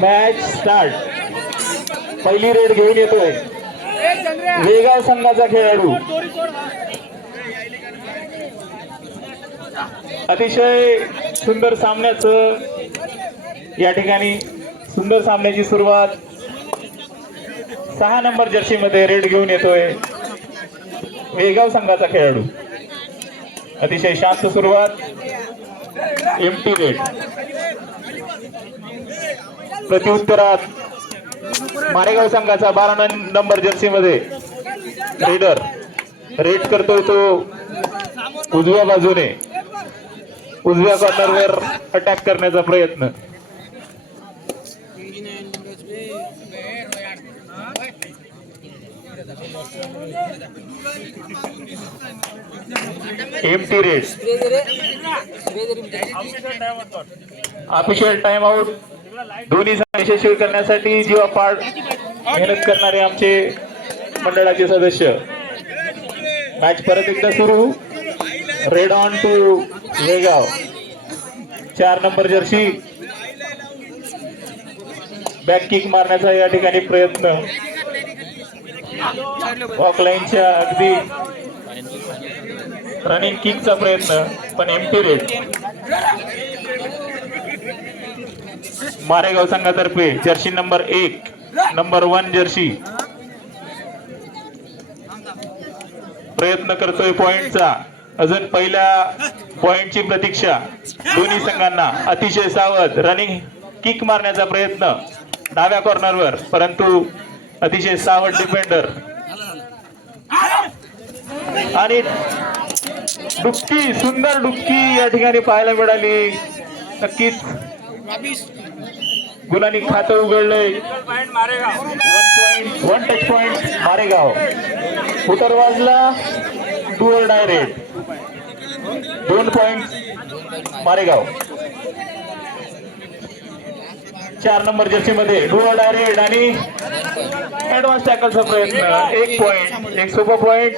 Match start. पहिली red घेऊन येतोय वेगाव संघाचा खेळाडू. अतिशय सुंदर सामन्याचं या ठिकाणी सुंदर सामन्याची सुरुवात 6 नंबर जर्सी मध्ये रेड घेऊन येतोय वेगाव संघाचा खेळाडू. अतिशय शांत सुरुवात. Empty red. प्रत्युत्तरात मारेगाव संघाचा 12 नंबर जर्सी मध्ये रेडर रेड करतोय तो उजव्या बाजूने. उजव्या कॉर्नरवर अटॅक करण्याचा प्रयत्न. Empty red. Official time out. दोन्ही यशस्वी करण्यासाठी जीवापाड मेहनत करणारे आमचे मंडळाचे सदस्य. मॅच परत एकदा सुरू. Raid on to Vegaon. 4 number jersey. Back kick मारण्याचा या ठिकाणी प्रयत्न. वॉकलाईनच्या अगदी रनिंग किकचा प्रयत्न पण एम्प्टी रेड. मारेगाव संघातर्फे जर्सी नंबर 1 नंबर 1 जर्सी प्रयत्न करतोय पॉइंटचा. अजून पहिल्या पॉइंटची प्रतीक्षा दोन्ही संघांना. अतिशय सावध. रनिंग किक मारण्याचा प्रयत्न डाव्या कॉर्नरवर परंतु अतिशय सावध डिफेंडर. आणि डुबकी सुंदर डुबकी या ठिकाणी पाहायला मिळाली. नक्कीच गुलानी खातं उघडलंय. 1 टच पॉइंट मारेगाव. फुटर वाजला. Do or die red. 2 point Maregaon. 4 number Jersey मध्ये डू ऑर डाय रेड आणि ऍडव्हान्स टॅकलचा प्रयत्न. 1 पॉइंट. एक सोपा पॉइंट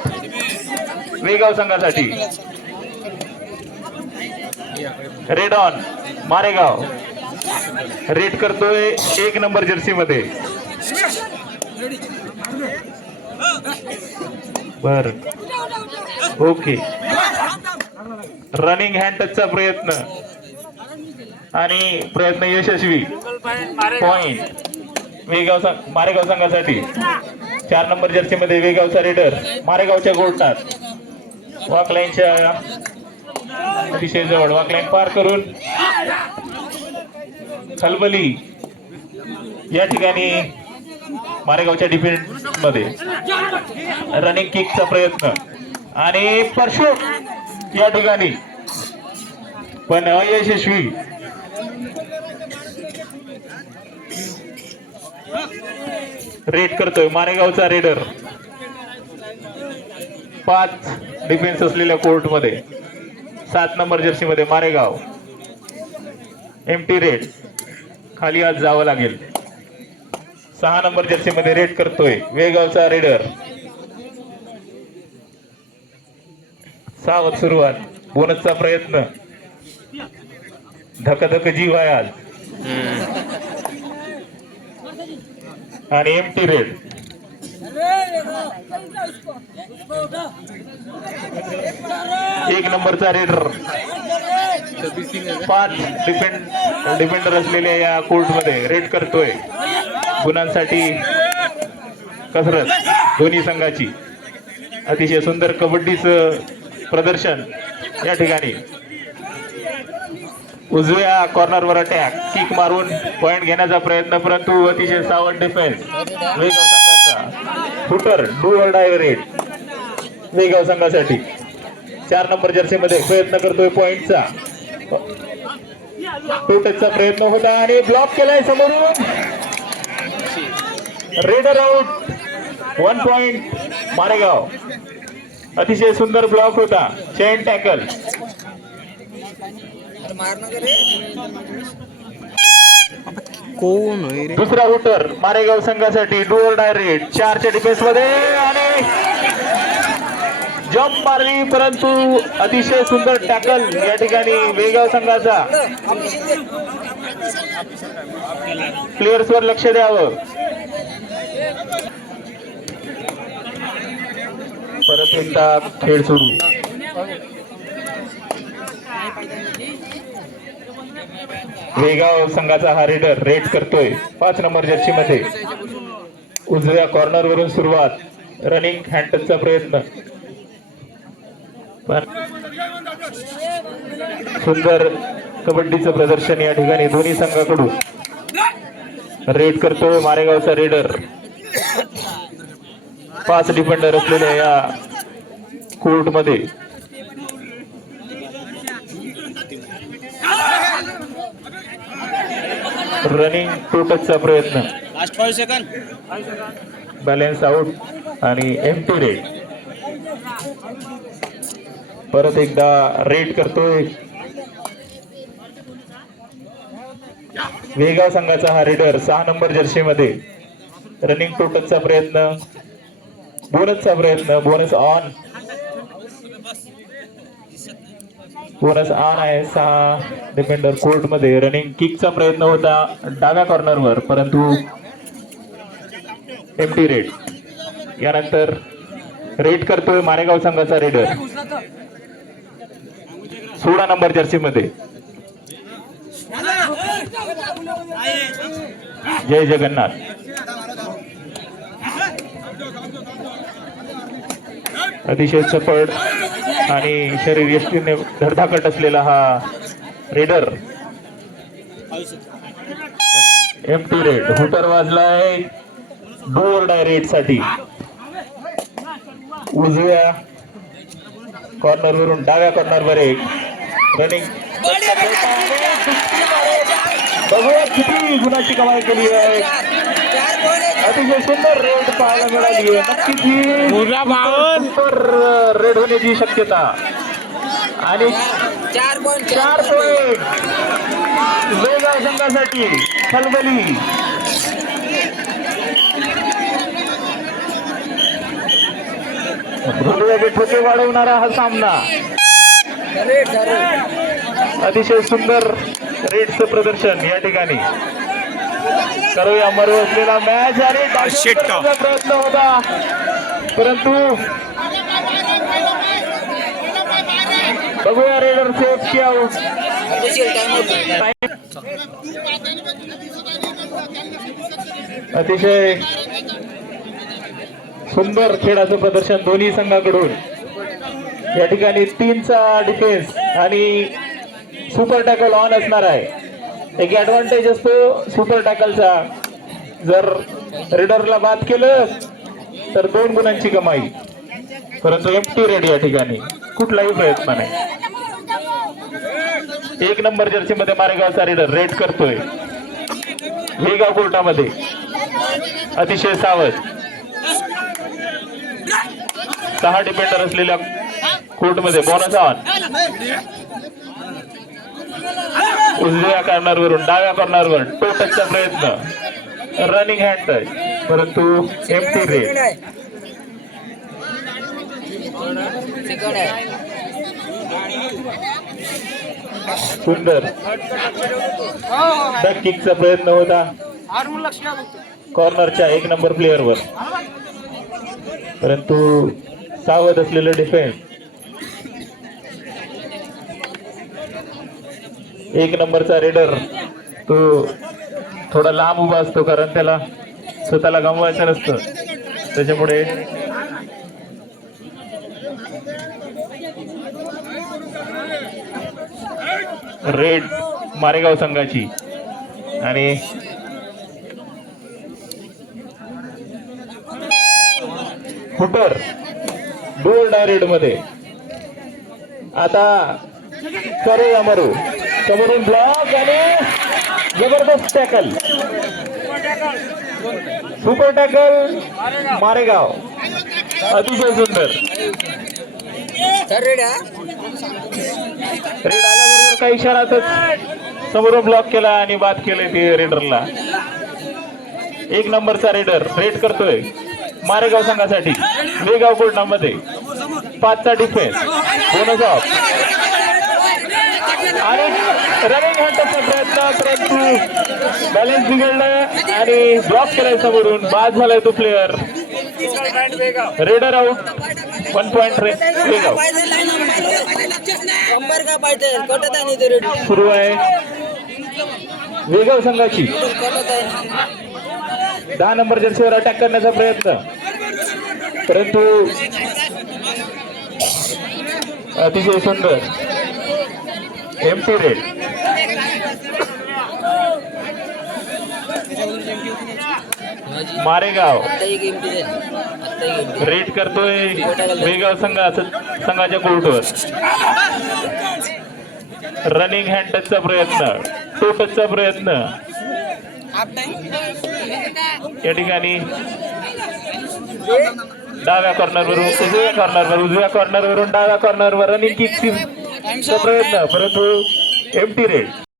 वेगाव संघासाठी. Red on Maregaon. रेड करतोय 1 नंबर जर्सी मध्ये. बर ओके. रनिंग हँड टचचा प्रयत्न आणि प्रयत्न यशस्वी. पॉइंट वेगाव मारेगाव संघासाठी. 4 नंबर जर्सी मध्ये वेगावचा रेडर मारेगावच्या गोलटात. वॉकलाईनच्या अतिशय जवळ. वॉकलाईन पार करून खलबली या ठिकाणी मारेगावच्या डिफेन्स मध्ये. रनिंग किकचा प्रयत्न आणि परशोट या ठिकाणी पण अयशस्वी. रेड करतोय मारेगावचा रेडर. 5 डिफेन्स असलेल्या कोर्ट मध्ये. 7 नंबर जर्सी मध्ये मारेगाव. Empty red. खाली आज जावं लागेल. 6 नंबर जर्सी मध्ये रेड करतोय वेगावचा रेडर. सावध सुरुवात. बोनसचा प्रयत्न. धकधक जीव आहे आज. आणि एम्प्टी रेड. एक नंबरचा रेडर. 5 डिफेंडर असलेल्या या कोर्ट मध्ये रेड करतोय. गुणांसाठी कसरत दोन्ही संघाची. अतिशय सुंदर कबड्डीचं प्रदर्शन या ठिकाणी. उजव्या कॉर्नरवर अटॅक किक मारून पॉइंट घेण्याचा प्रयत्न परंतु अतिशय सावध डिफेन्स वेगाव संघाचा. फुटर do or die raid Vegaon संघासाठी. 4 नंबर जर्सी मध्ये प्रयत्न करतोय पॉइंटचा. टू टचचा प्रयत्न होता आणि ब्लॉक केलाय समोरून. Raider out. 1 पॉइंट मारेगाव. अतिशय सुंदर ब्लॉक होता. Chain tackle. दुसरा हुटर मारेगाव संघासाठी. Do or die raid. 4च्या डिफेन्स मध्ये आणि जम्प मारली परंतु अतिशय सुंदर टॅकल या ठिकाणी वेगाव संघाचा. प्लेयर्स वर लक्ष द्यावं. परत एकदा खेळ सुरू. वेगाव संघाचा हा रेडर रेड करतोय 5 नंबर जर्सी मध्ये. उजव्या कॉर्नर वरून सुरुवात. रनिंग हँडटचचा प्रयत्न. सुंदर कबड्डीचं प्रदर्शन या ठिकाणी दोन्ही संघाकडून. रेड करतोय मारेगावचा रेडर. 5 डिफेंडर असलेल्या या कोर्ट मध्ये. रनिंग टू टचचा प्रयत्न. बॅलन्स आउट आणि एम्प्टी रेड. परत एकदा रेड करतोय वेगाव संघाचा हा रेडर 6 नंबर जर्सी मध्ये. रनिंग टू टचचा प्रयत्न. बोनसचा प्रयत्न. Bonus on. बोनस ऑन आहे. 6 डिफेंडर कोर्ट मध्ये. रनिंग किकचा प्रयत्न होता डाव्या कॉर्नरवर परंतु एम्प्टी रेड. यानंतर रेड करतोय मारेगाव संघाचा रेडर 16 नंबर जर्सी मध्ये. जय जगन्नाथ. अतिशय चपळ आणि शरीर यष्टीने धडधाकट असलेला हा रेडर. Empty raid. हुटर वाजलाय. बोर्ड आहे रेड साठी. उजव्या कॉर्नर वरून डाव्या कॉर्नर वर एक रनिंग. बघूया किती गुणाची कमाई केली आहे. अतिशय सुंदर रेड पाहायला मिळाली आहे. नक्कीच ही सुंदर रेड होण्याची शक्यता. आणि 4 पॉइंट वेगाव संघासाठी. खलबली. ठोके वाढवणारा हा सामना. अतिशय सुंदर रेडचं प्रदर्शन या ठिकाणी. करूया मरू असलेला मॅच आणि प्रयत्न होता परंतु बघूया रेडर सेफ की आउट. अतिशय सुंदर खेळाचं प्रदर्शन दोन्ही संघाकडून. या ठिकाणी 3चा डिफेन्स आणि सुपर टॅकल ऑन असणार आहे. एक ऍडव्हान्टेज असतो सुपर टॅकलचा. जर रेडरला बाद केलं तर 2 गुणांची कमाई. परंतु एम्प्टी रेड या ठिकाणी कुठलाही प्रयत्न नाही. 1 नंबर जर्सी मध्ये मारेगावचा रेडर रेड करतोय वेगाव कोर्टामध्ये. अतिशय सावध. 6 डिफेंडर असलेल्या कोर्ट मध्ये. Bonus on. उजव्या कॉर्नर वरून डाव्या कॉर्नरवर टो टचचा प्रयत्न. रनिंग हँड टच परंतु एम्प्टी रेड. सुंदर बॅक किकचा प्रयत्न होता कॉर्नरच्या 1 नंबर प्लेअरवर परंतु सावध असलेलं डिफेन्स. 1 नंबरचा रेडर तो थोडा लांब उभा असतो कारण त्याला स्वतःला गमवायचं नसतं. त्याच्यामुळे रेड मारेगाव संघाची. आणि फुटर बोल्ड रेड मध्ये. आता करे अमरू समोरून ब्लॉक आणि जबरदस्त टॅकल. Super tackle Maregaon. अतिशय सुंदर. रेड आल्याबरोबर काही इशारातच समोरून ब्लॉक केला आणि बाद केले ते रेडरला. 1 नंबरचा रेडर रेड करतोय मारेगाव संघासाठी वेगाव कोर्टामध्ये. 5चा डिफेन्स बोनस ऑफ आणि रनिंग हँडचा प्रयत्न परंतु बॅलन्स बिघडलं आणि ब्लॉक केलाय समोरून बाद झालाय तो प्लेअर रेडर आउट 1 पॉइंट वेगाव सुरू आहे वेगाव संघाची 10 नंबर जर्सीवर अटॅक करण्याचा प्रयत्न परंतु अतिशय सुंदर एम्प्टी रेड मारेगाव रेड करतोय वेगाव संघाच्या कोर्टवर रनिंग हँड टचचा प्रयत्न टो टचचा प्रयत्न या ठिकाणी डाव्या कॉर्नरवरून उजव्या कॉर्नरवरून डाव्या कॉर्नरवर रनिंग किकचा प्रयत्न परंतु एम्प्टी रेड